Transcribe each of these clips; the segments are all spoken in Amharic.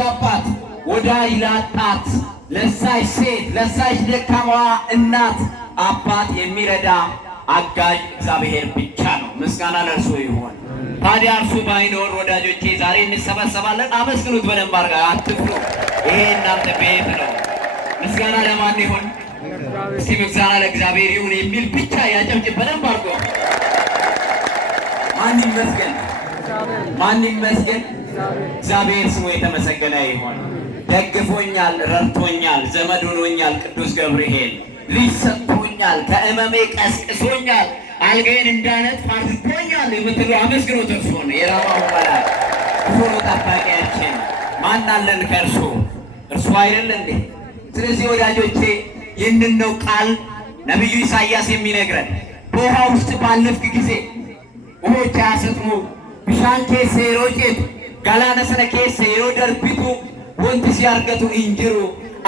ለተጋባት ወዳጅ ላጣት ለዛች ሴት ለዛች ደካማዋ እናት አባት የሚረዳ አጋዥ እግዚአብሔር ብቻ ነው። ምስጋና ለእርሱ ይሁን። ታዲያ እርሱ ባይኖር ወዳጆቼ ዛሬ እንሰበሰባለን። አመስግኑት በደንብ አድርጋችሁ አትፍሩ። ይሄ እናንተ ቤት ነው። ምስጋና ለማን ይሁን? እስቲ ምስጋና ለእግዚአብሔር ይሁን የሚል ብቻ ያጨብጭብ በደንብ አድርጎ። ማን ይመስገን? ማን ይመስገን? እግዚአብሔር ስሙ የተመሰገነ ይሁን። ደግፎኛል፣ ረድቶኛል፣ ዘመድ ሆኖኛል። ቅዱስ ገብርኤል ልጅ ሰጥቶኛል፣ ከእመሜ ቀስቅሶኛል፣ አልጋዬን እንዳነጥፍ አድርጎኛል የምትሉ አመስግኑት። እርሱን የራማው መልአክ ሆኖ ጠባቂያችን ማን አለን ከእርሱ? እርሱ አይደል እንዴ? ስለዚህ ወዳጆቼ ይህንን ነው ቃል ነቢዩ ኢሳይያስ የሚነግረን። በውሃ ውስጥ ባለፍክ ጊዜ ውሆች አያሰጥሙ፣ ብሻን ኬሰ የሮ ጨቱ ገላነ ሰነ ኬሰ የሮ ደርቢቱ ወንቲ ሲያርገቱ እንጅሩ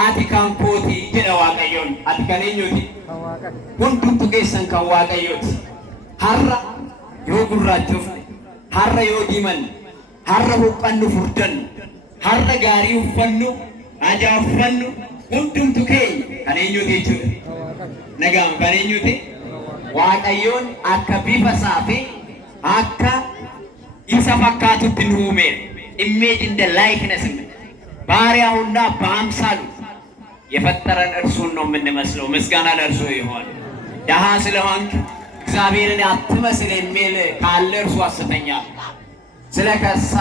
አቲ ካንኮቲ ጀደ ዋቀዮን አቲ ከኔኞቲ ሁንዱምቱ ኬሰን ከን ዋቀዮቲ ሀራ ዮ ጉራቾፍ ሀራ ዮ ዲመን ሀራ ሁቀኑ ፉርደን ሀራ ጋሪ ውፈኑ አጃ ውፈኑ ሁንዱምቱ ኬኝ ከኔኞቲ ጀቹ ነጋም ከኔኞቲ ዋቀዮን አካ ቢፈሳፊ አካ isa fakkaatutti nu uume ኢሜጅ እንደ ላይክነስ ባሪያውና በአምሳሉ የፈጠረን እርሱን ነው የምንመስለው። ምስጋና ለእርሱ ይሁን። ደሃ ስለሆንክ እግዚአብሔርን አትመስል የሚል ካለ እርሱ ሐሰተኛ፣ ስለከሳ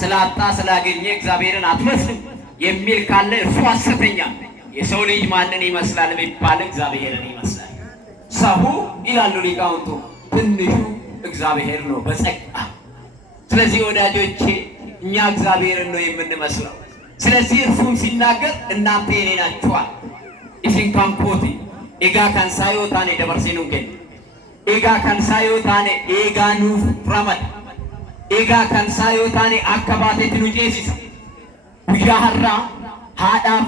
ስላጣ ስላገኘ እግዚአብሔርን አትመስልም የሚል ካለ እርሱ ሐሰተኛ። የሰው ልጅ ማንን ይመስላል ቢባል እግዚአብሔርን ይመስላል። ሰው ይላሉ ሊቃውንቱ ትንሹ እግዚአብሔር ነው በጸጋ። ስለዚህ ወዳጆቼ እኛ እግዚአብሔርን ነው የምንመስለው። ስለዚህ እርሱም ሲናገር እናንተ የኔ ናችኋል ኢሲን ካንኮቲ ኤጋ ካንሳዮታኔ ደበርሲኑን ከን ኤጋ ካንሳዮታኔ ኤጋኑፍ ረመድ ኤጋ ካንሳዮታኔ አካባቴት ኑጬሲሳ ጉያ ሀራ ሃዳፍ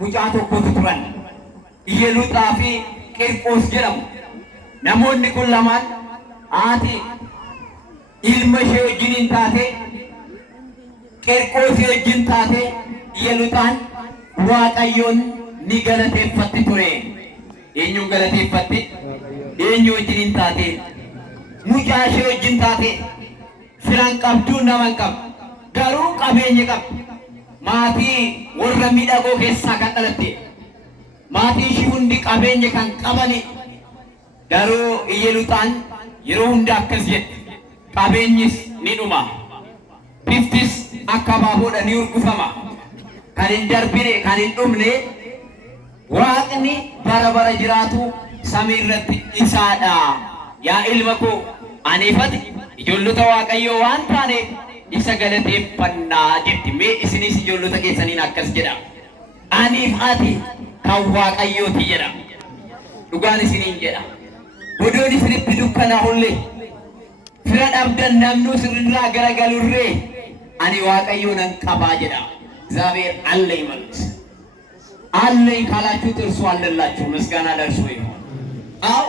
ሙጫ tokkotu turan ኢየሉጣ ፊ ቂርቆስ ጀረሙ namoonni kun lamaan haati ilma ishee wajjin taate ቂርቆስ wajjin taate ኢየሉጣን waaqayyoon ni galateeffatti ture። eenyuun galateeffatti? eenyu wajjin taate? mucaa ishee wajjin taate firan qabduu nama hin qabdu garuu qabeenya qabdi. maatii warra miidhagoo keessaa kan dhalatte maatii ishii hundi qabeenya kan qabani garuu ኢየሉጣን yeroo hunda akkas jedhe qabeenyis ni dhuma biftis akka baaboodha ni urgufama kan hin darbine kan hin dhumne waaqni bara bara jiraatu samii irratti isaadha. yaa ilma koo aniifati ijoollota waaqayyoo waan taane isa galateeffannaa jetti. mee isinis ijoollota keessaniin akkas jedha aniif ati kan waaqayyooti jedha. dhugaan isiniin jedha odoon isinitti dukkanaa hullee fira dhabdan namnu sirraa garagalurree ani waaqayyoon qabaa jedha እግዚአብሔር አለኝ ማለት አለኝ ካላችሁ እርሱ አለላችሁ። ምስጋና ለእርሱ ይሁን። አዎ